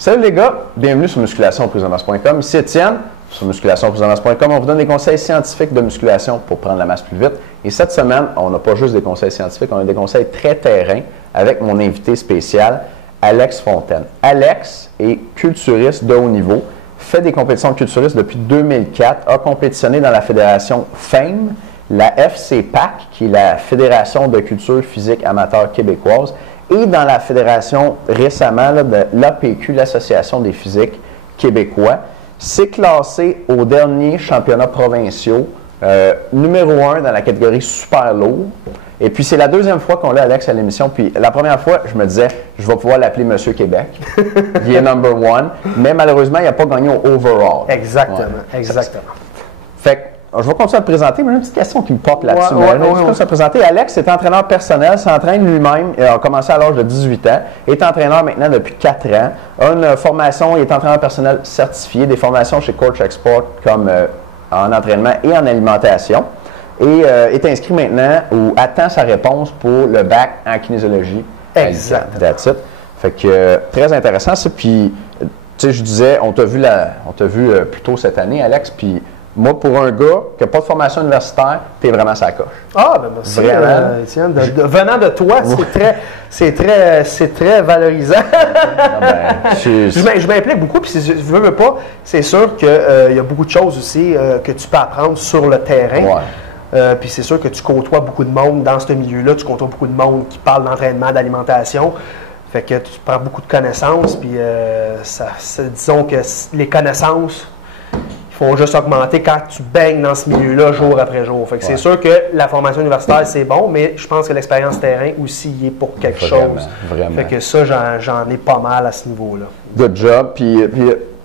Salut les gars, bienvenue sur musculationprisonnas.com. Ici Étienne, sur musculationprisonnas.com. On vous donne des conseils scientifiques de musculation pour prendre la masse plus vite. Et cette semaine, on n'a pas juste des conseils scientifiques, on a des conseils très terrain avec mon invité spécial, Alex Fontaine. Alex est culturiste de haut niveau, fait des compétitions de culturistes depuis 2004, a compétitionné dans la fédération FAME, la FCPAC, qui est la Fédération de culture physique amateur québécoise, et dans la fédération récemment là, de l'APQ, l'Association des physiques québécois. C'est classé aux derniers championnats provinciaux, numéro 1 dans la catégorie super lourd. Et puis c'est la deuxième fois qu'on l'a Alex à l'émission. Puis la première fois, je me disais, je vais pouvoir l'appeler Monsieur Québec. Il est number 1. Mais malheureusement, il n'a pas gagné au overall. Exactement, exactement. Fait que je vais continuer à te présenter, mais une petite question qui me pop là-dessus. Je vais continuer à te présenter. Alex est entraîneur personnel, s'entraîne lui-même, il a commencé à l'âge de 18 ans, est entraîneur maintenant depuis 4 ans, a une formation, il est entraîneur personnel certifié, des formations chez Coach Export comme en entraînement et en alimentation, et est inscrit maintenant ou attend sa réponse pour le bac en kinésiologie. Exact. That's it. Fait que très intéressant ça. Puis, tu sais, je disais, on t'a vu plus tôt cette année, Alex, puis moi, pour un gars qui n'a pas de formation universitaire, tu es vraiment sa coche. Ah, ben merci, Étienne. Venant de toi, Ouais. c'est très valorisant. Je Je m'implique beaucoup, puis je veux pas, c'est sûr qu'il y a beaucoup de choses aussi que tu peux apprendre sur le terrain. Ouais. Puis c'est sûr que tu côtoies beaucoup de monde dans ce milieu-là, tu côtoies beaucoup de monde qui parle d'entraînement, d'alimentation. Fait que tu prends beaucoup de connaissances, puis disons que les connaissances faut juste augmenter quand tu baignes dans ce milieu-là jour après jour. Fait que c'est sûr que la formation universitaire, c'est bon, mais je pense que l'expérience terrain aussi y est pour quelque chose. Vraiment. Fait que ça, j'en ai pas mal à ce niveau-là. Good job. Puis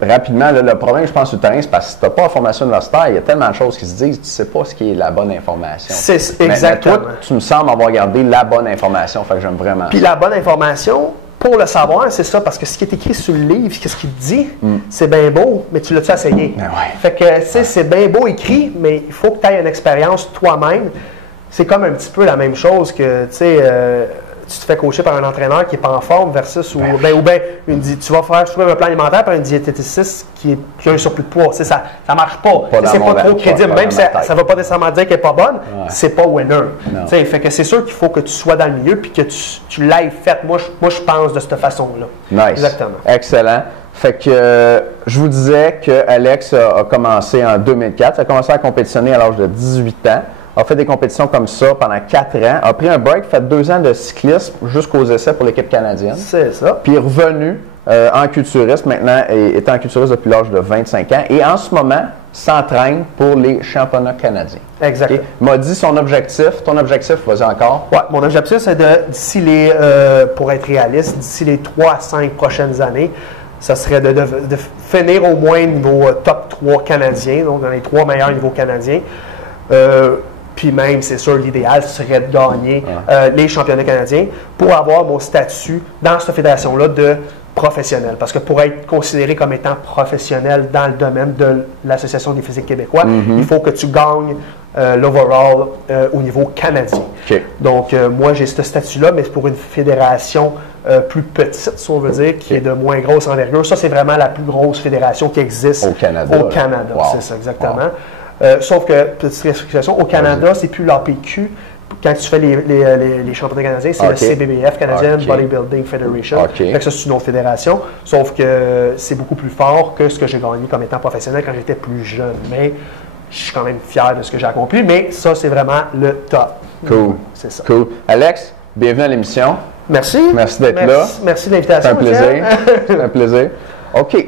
rapidement, là, le problème, je pense, sur le terrain, c'est parce que si tu n'as pas la formation universitaire, il y a tellement de choses qui se disent, tu ne sais pas ce qui est la bonne information. C'est exactement. Mais toi, tu me sembles avoir gardé la bonne information. Fait que j'aime vraiment. Puis la bonne information, pour le savoir, c'est ça, parce que ce qui est écrit sur le livre, ce qu'il te dit, c'est bien beau, mais tu l'as-tu essayé? Ben ouais. Fait que, tu sais, c'est bien beau écrit, mais il faut que tu aies une expérience toi-même. C'est comme un petit peu la même chose que, tu sais, tu te fais coacher par un entraîneur qui n'est pas en forme versus, ou bien, tu vas faire un plan alimentaire par une diététiciste qui a un surplus de poids. Tu sais, ça ne marche pas. C'est pas trop crédible. Même si ça ne va pas nécessairement dire qu'elle n'est pas bonne, c'est pas winner. Tu sais, fait que c'est sûr qu'il faut que tu sois dans le milieu puis que tu l'aies fait. Moi, je pense de cette façon-là. Nice. Exactement. Excellent. Fait que je vous disais que Alex a commencé en 2004. Il a commencé à compétitionner à l'âge de 18 ans. A fait des compétitions comme ça pendant 4 ans. A pris un break, fait 2 ans de cyclisme jusqu'aux essais pour l'équipe canadienne. C'est ça. Puis est revenu en culturiste maintenant, et est en culturiste depuis l'âge de 25 ans. Et en ce moment, s'entraîne pour les championnats canadiens. Exactement. M'a dit son objectif. Ton objectif, vas-y encore. Oui, mon objectif, c'est pour être réaliste, d'ici les 3 à 5 prochaines années, ça serait de finir au moins niveau top 3 canadien, donc dans les 3 meilleurs niveaux canadiens. Puis même, c'est sûr, l'idéal serait de gagner les championnats canadiens pour avoir mon statut dans cette fédération-là de professionnel. Parce que pour être considéré comme étant professionnel dans le domaine de l'Association des physiques québécois, il faut que tu gagnes l'overall au niveau canadien. Okay. Donc, moi, j'ai ce statut-là, mais c'est pour une fédération plus petite, si on veut dire, qui est de moins grosse envergure. Ça, c'est vraiment la plus grosse fédération qui existe au Canada. Wow. C'est ça, exactement. Sauf que, petite restriction, au Canada, c'est plus l'APQ. Quand tu fais les championnats canadiens, c'est le CBBF, Canadian Bodybuilding Federation. Fait que ça, c'est une autre fédération. Sauf que c'est beaucoup plus fort que ce que j'ai gagné comme étant professionnel quand j'étais plus jeune. Mais je suis quand même fier de ce que j'ai accompli. Mais ça, c'est vraiment le top. Cool. C'est ça. Cool. Alex, bienvenue à l'émission. Merci. Merci d'être là. Merci de l'invitation. C'est un plaisir. C'est un plaisir. OK.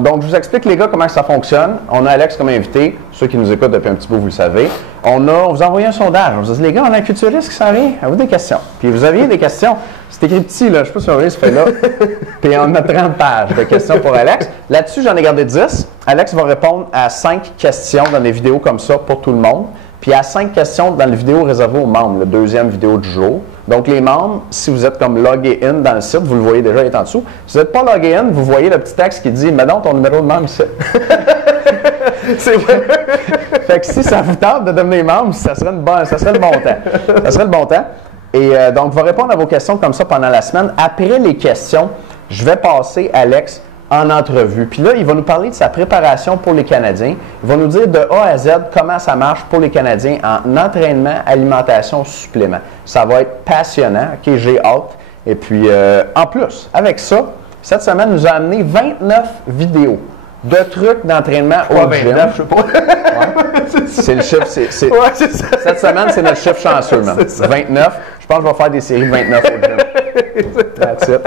Donc, je vous explique, les gars, comment ça fonctionne. On a Alex comme invité. Ceux qui nous écoutent depuis un petit bout, vous le savez. On vous a envoyé un sondage. On vous a dit, les gars, on a un culturiste qui s'en vient. À vous des questions. Puis vous aviez des questions. C'est écrit petit, là. Je ne sais pas si vous voyez ce fait-là. Puis on a 30 pages de questions pour Alex. Là-dessus, j'en ai gardé 10. Alex va répondre à 5 questions dans des vidéos comme ça pour tout le monde. Puis à 5 questions dans les vidéos réservées aux membres, la deuxième vidéo du jour. Donc les membres, si vous êtes comme logué in dans le site, vous le voyez déjà, il est en dessous. Si vous n'êtes pas logué in, vous voyez le petit texte qui dit « Mets donc ton numéro de membre ici. » C'est vrai. Fait que si ça vous tente de devenir membre, ça serait le bon temps. Ça serait le bon temps. Et donc, on va répondre à vos questions comme ça pendant la semaine. Après les questions, je vais passer Alex en entrevue. Puis là, il va nous parler de sa préparation pour les Canadiens. Il va nous dire de A à Z comment ça marche pour les Canadiens en entraînement, alimentation, supplément. Ça va être passionnant. OK, j'ai hâte. Et puis, en plus, avec ça, cette semaine, nous a amené 29 vidéos de trucs d'entraînement au gym. 29, je sais pas. Ouais. C'est le chiffre. Ouais, c'est ça. Cette semaine, c'est notre chiffre chanceux, même. 29. Je pense que je vais faire des séries de 29 au gym. That's it.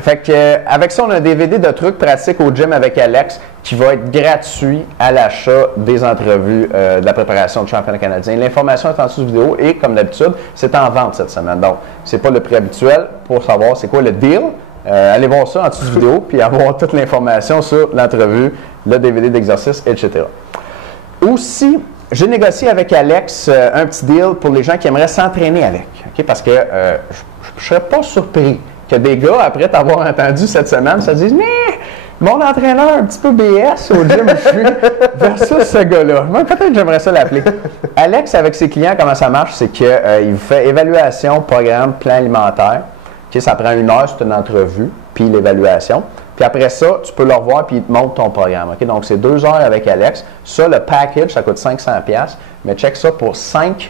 Fait que, avec ça, on a un DVD de trucs pratiques au gym avec Alex qui va être gratuit à l'achat des entrevues de la préparation du championnat canadien. L'information est en dessous de vidéo et, comme d'habitude, c'est en vente cette semaine. Donc, c'est pas le prix habituel pour savoir c'est quoi le deal. Allez voir ça en dessous de vidéo puis avoir toute l'information sur l'entrevue, le DVD d'exercice, etc. Aussi, j'ai négocié avec Alex un petit deal pour les gens qui aimeraient s'entraîner avec. Okay? Parce que je ne serais pas surpris que des gars, après t'avoir entendu cette semaine, se disent « Mais mon entraîneur un petit peu BS au gym, je suis versus ce gars-là. » Moi, peut-être que j'aimerais ça l'appeler. Alex, avec ses clients, comment ça marche? C'est qu'il vous fait évaluation, programme, plan alimentaire. Okay, ça prend 1 heure, c'est une entrevue, puis l'évaluation. Puis après ça, tu peux le revoir, puis il te montre ton programme. Okay? Donc, c'est 2 heures avec Alex. Ça, le package, ça coûte 500$. Mais check ça pour 5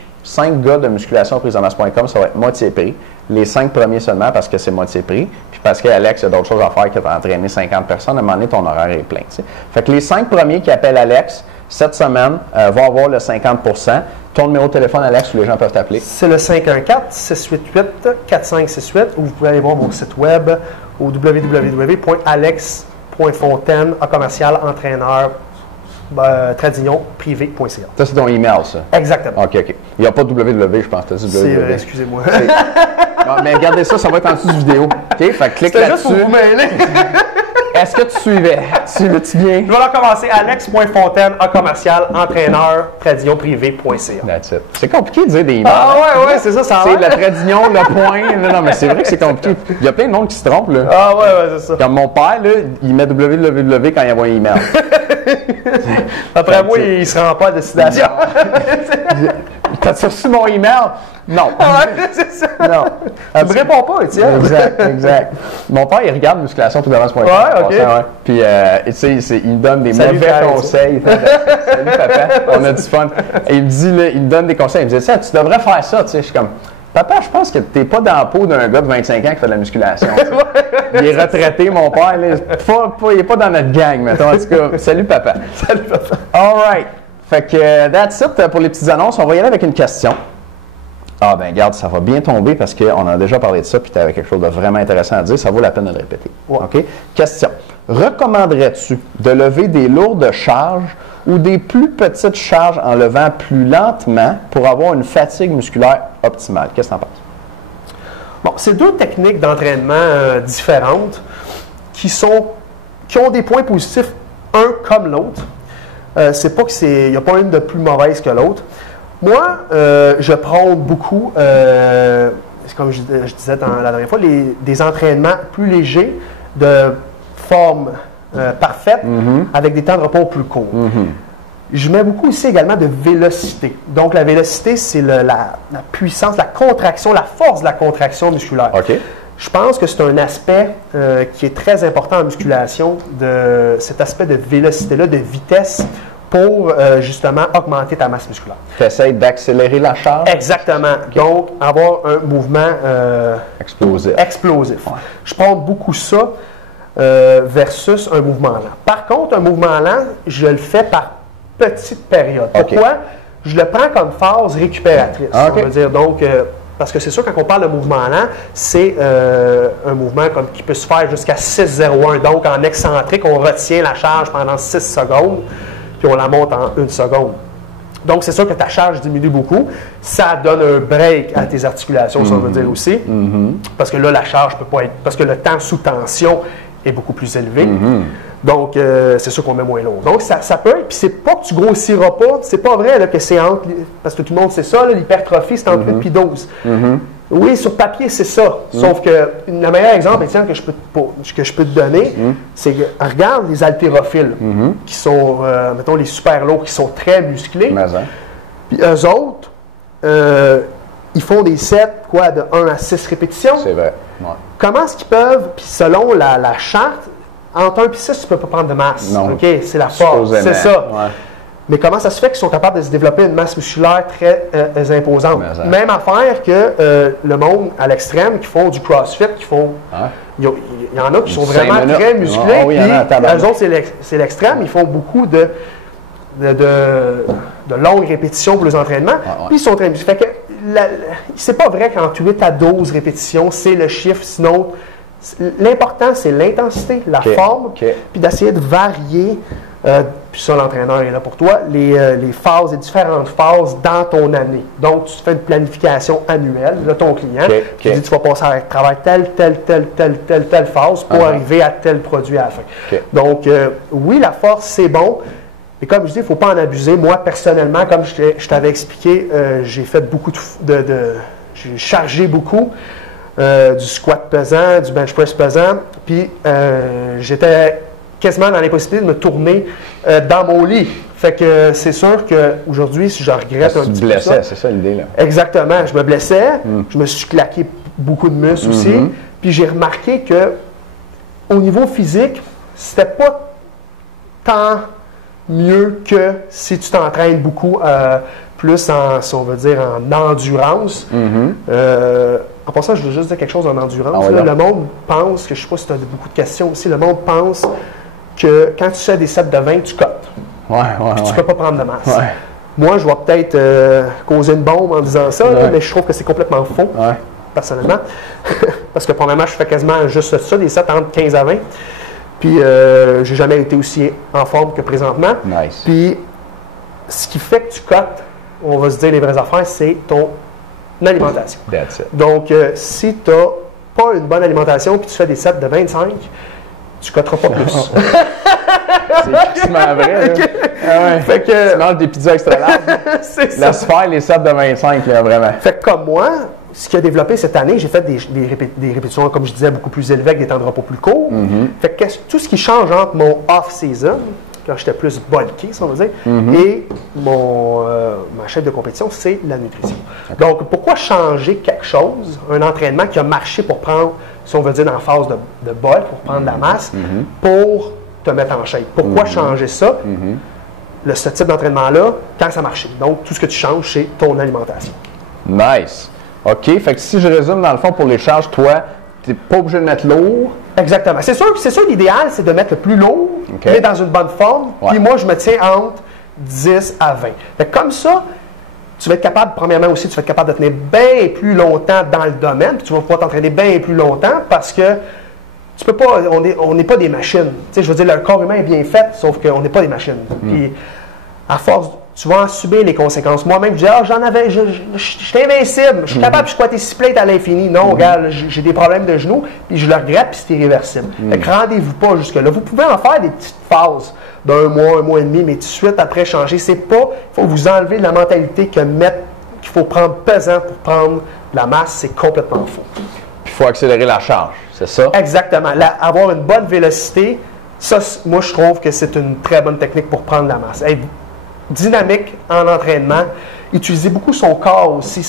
gars de musculation prisonmasse.com, ça va être moitié prix. Les 5 premiers seulement parce que c'est moitié prix. Puis parce qu'Alex, il y a d'autres choses à faire que d'entraîner 50 personnes. À un moment donné, ton horaire est plein. T'sais. Fait que les 5 premiers qui appellent Alex cette semaine vont avoir le 50%. Ton numéro de téléphone, Alex, où les gens peuvent t'appeler? C'est le 514-688-4568 ou vous pouvez aller voir mon site web au www.alex.fontaine@entraîneur Tradignon-privé.ca. Ça, c'est ton email, ça? Exactement. OK. Il n'y a pas www, je pense. Tu as dit www. Excusez-moi. Non, mais regardez ça, ça va être en dessous de vidéo. OK? Fait que clique C'était juste pour là-dessus. vous mêler. Est-ce que tu suivais? Suivais-tu bien? Je vais leur commencer alex.fontaine@entraîneur-tradignon-privé.ca. That's it. C'est compliqué de dire des emails. Ah ouais, c'est ça, ça C'est va. le Tradignon, le point. Non, mais c'est vrai que c'est compliqué. Il y a plein de monde qui se trompe, là. Ah ouais, c'est ça. Comme mon père, là, il met www quand il envoie un email. Après moi, il ne se rend pas à destination. T'as-tu reçu mon email? Non. Ouais, c'est ça. Non. Tu me réponds pas, Étienne. Exact. Mon père, il regarde musculation.com. Ouais, OK. Puis, tu sais, il me donne des Salut, mauvais frère, conseils. Salut, papa. On a du fun. Et il me dit, là, il me donne des conseils. Il me dit, tu devrais faire ça. Tu sais, je suis comme, papa, je pense que t'es pas dans la peau d'un gars de 25 ans qui fait de la musculation. Il est retraité, mon père. Là, il n'est pas dans notre gang, mettons. En tout cas, salut, papa. Salut, papa. All right. Fait que, that's it pour les petites annonces. On va y aller avec une question. Ah, ben, regarde, ça va bien tomber parce qu'on a déjà parlé de ça, puis tu avais quelque chose de vraiment intéressant à dire. Ça vaut la peine de le répéter. Ouais. OK? Question. Recommanderais-tu de lever des lourdes charges ou des plus petites charges en levant plus lentement pour avoir une fatigue musculaire optimale? Qu'est-ce que tu en penses? Bon, c'est 2 techniques d'entraînement différentes qui ont des points positifs, un comme l'autre. C'est pas que il n'y a pas une de plus mauvaise que l'autre. Moi, je prône beaucoup, comme je disais la dernière fois, des entraînements plus légers, de forme parfaite, avec des temps de repos plus courts. Je mets beaucoup ici également de vélocité. Donc, la vélocité, c'est la puissance, la contraction, la force de la contraction musculaire. OK. Je pense que c'est un aspect qui est très important en musculation, de cet aspect de vélocité-là, de vitesse, pour justement augmenter ta masse musculaire. Tu essaies d'accélérer la charge? Exactement. Okay. Donc, avoir un mouvement explosif. Ouais. Je prends beaucoup ça versus un mouvement lent. Par contre, un mouvement lent, je le fais par petite période. Okay. Pourquoi? Je le prends comme phase récupératrice. Okay. On va dire. Donc, parce que c'est sûr, quand on parle de mouvement lent, c'est un mouvement qui peut se faire jusqu'à 6,01. Donc, en excentrique, on retient la charge pendant 6 secondes. Puis on la monte en 1 seconde. Donc, c'est sûr que ta charge diminue beaucoup. Ça donne un break à tes articulations, ça on veut dire aussi. Parce que là, la charge peut pas être... Parce que le temps sous tension est beaucoup plus élevé. Donc, c'est sûr qu'on met moins long. Donc, ça peut être... Puis c'est pas que tu grossiras pas. C'est pas vrai là, que c'est entre... Parce que tout le monde sait ça, l'hypertrophie, c'est entre 8 et 12. Oui, sur papier, c'est ça. Sauf que le meilleur exemple, Étienne, que je peux te donner, c'est que regarde les haltérophiles, qui sont, mettons, les super lourds, qui sont très musclés. Puis eux autres, ils font des sets, quoi, de 1 à 6 répétitions. C'est vrai. Ouais. Comment est-ce qu'ils peuvent, puis selon la charte, entre 1 et 6, tu ne peux pas prendre de masse. Non. OK? C'est la force. C'est ça. Ouais. Mais comment ça se fait qu'ils sont capables de se développer une masse musculaire très imposante? Même affaire que le monde à l'extrême qui font du CrossFit, qui font. Il y en a qui sont vraiment très musclés. Puis eux autres, c'est l'extrême. Ils font beaucoup de longues répétitions pour les entraînements. Puis ils sont très musclés. Fait que c'est pas vrai qu'entre 8 à 12 répétitions, c'est le chiffre. Sinon, l'important, c'est l'intensité, la forme, puis d'essayer de varier. Puis ça, l'entraîneur est là pour toi, les phases, les différentes phases dans ton année. Donc, tu fais une planification annuelle de ton client. Tu dis, tu vas passer à travers telle phase pour arriver à tel produit à la fin. Donc, oui, la force, c'est bon. Et comme je dis, il ne faut pas en abuser. Moi, personnellement, comme je t'avais expliqué, j'ai fait beaucoup j'ai chargé beaucoup du squat pesant, du bench press pesant. Puis, j'étais quasiment dans l'impossibilité de me tourner dans mon lit. Fait que c'est sûr qu'aujourd'hui, si je regrette un petit peu ça... c'est ça l'idée, là. Exactement. Je me blessais, je me suis claqué beaucoup de muscles aussi, puis j'ai remarqué que au niveau physique, c'était pas tant mieux que si tu t'entraînes beaucoup plus en, si on veut dire, en endurance. En passant, je veux juste dire quelque chose en endurance. Le monde pense, que je ne sais pas si tu as beaucoup de questions aussi, le monde pense que quand tu fais des sets de 20, tu cotes. Tu ne peux pas prendre de masse. Moi, je vais peut-être causer une bombe en disant ça, là, mais je trouve que c'est complètement faux, personnellement. Parce que premièrement, je fais quasiment juste ça, des sets entre 15 à 20. Puis, j'ai jamais été aussi en forme que présentement. Puis, ce qui fait que tu cotes, on va se dire les vraies affaires, c'est ton alimentation. Donc, si tu n'as pas une bonne alimentation puis tu fais des sets de 25, tu ne coteras pas plus. C'est quasiment vrai. Fait que, tu manges des pizzas extra larges. Laisse faire les sets de 25, là, vraiment. Fait que comme moi, ce qui a développé cette année, j'ai fait des répétitions, comme je disais, beaucoup plus élevées, avec des temps de repos plus courts. Fait que tout ce qui change entre mon off-season, quand j'étais plus bulky, si on veut dire, et ma chaîne de compétition, c'est la nutrition. Donc, pourquoi changer quelque chose, un entraînement qui a marché pour prendre, si on veut dire, dans la phase de bol, pour prendre de la masse, pour te mettre en shape? Pourquoi changer ça, ce type d'entraînement-là, quand ça marchait? Donc, tout ce que tu changes, c'est ton alimentation. Nice. OK. Fait que si je résume, dans le fond, pour les charges, toi, tu n'es pas obligé de mettre lourd. Exactement. C'est sûr, l'idéal, c'est de mettre le plus lourd, mais dans une bonne forme. Puis moi, je me tiens entre 10 à 20. Fait que comme ça, tu vas être capable, premièrement aussi, tu vas être capable de tenir bien plus longtemps dans le domaine, puis tu vas pouvoir t'entraîner bien plus longtemps parce que tu peux pas, on n'est pas des machines. Tu sais, je veux dire, le corps humain est bien fait, sauf qu'on n'est pas des machines. Puis, à force, tu vas en subir les conséquences. Moi-même, je dis, j'étais invincible, je suis capable de squatter 6 plates à l'infini. Non, regarde, j'ai des problèmes de genoux, puis je le regrette, puis c'est irréversible. Fait que rendez-vous pas jusque-là. Vous pouvez en faire des petites phases d'1 mois et demi, mais tout de suite après changer. C'est pas, il faut vous enlever de la mentalité qu'il faut prendre pesant pour prendre de la masse, c'est complètement faux. Puis il faut accélérer la charge, c'est ça? Exactement. Avoir une bonne vélocité, ça, moi, je trouve que c'est une très bonne technique pour prendre la masse. Être dynamique en entraînement, utiliser beaucoup son corps aussi.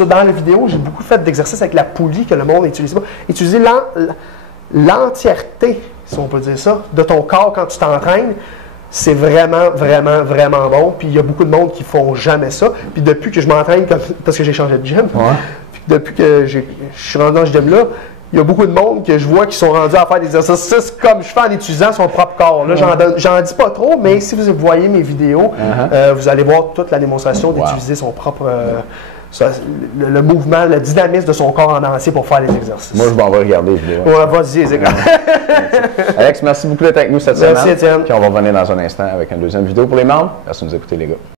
Dans la vidéo, j'ai beaucoup fait d'exercices avec la poulie que le monde n'utilise pas. Utiliser l'entièreté, si on peut dire ça, de ton corps quand tu t'entraînes, c'est vraiment, vraiment, vraiment bon. Puis il y a beaucoup de monde qui ne font jamais ça. Puis depuis que je m'entraîne, parce que j'ai changé de gym, puis depuis que je suis rendu dans ce gym-là, il y a beaucoup de monde que je vois qui sont rendus à faire des exercices comme je fais en utilisant son propre corps. Là, j'en dis pas trop, mais si vous voyez mes vidéos, vous allez voir toute la démonstration d'utiliser son propre... le mouvement, le dynamisme de son corps en entier pour faire les exercices. Moi, je m'en vais regarder les vidéos. Vas-y, les gars. Alex, merci beaucoup d'être avec nous cette semaine. Merci, Étienne. Puis on va revenir dans un instant avec une deuxième vidéo pour les membres. Merci de nous écouter, les gars.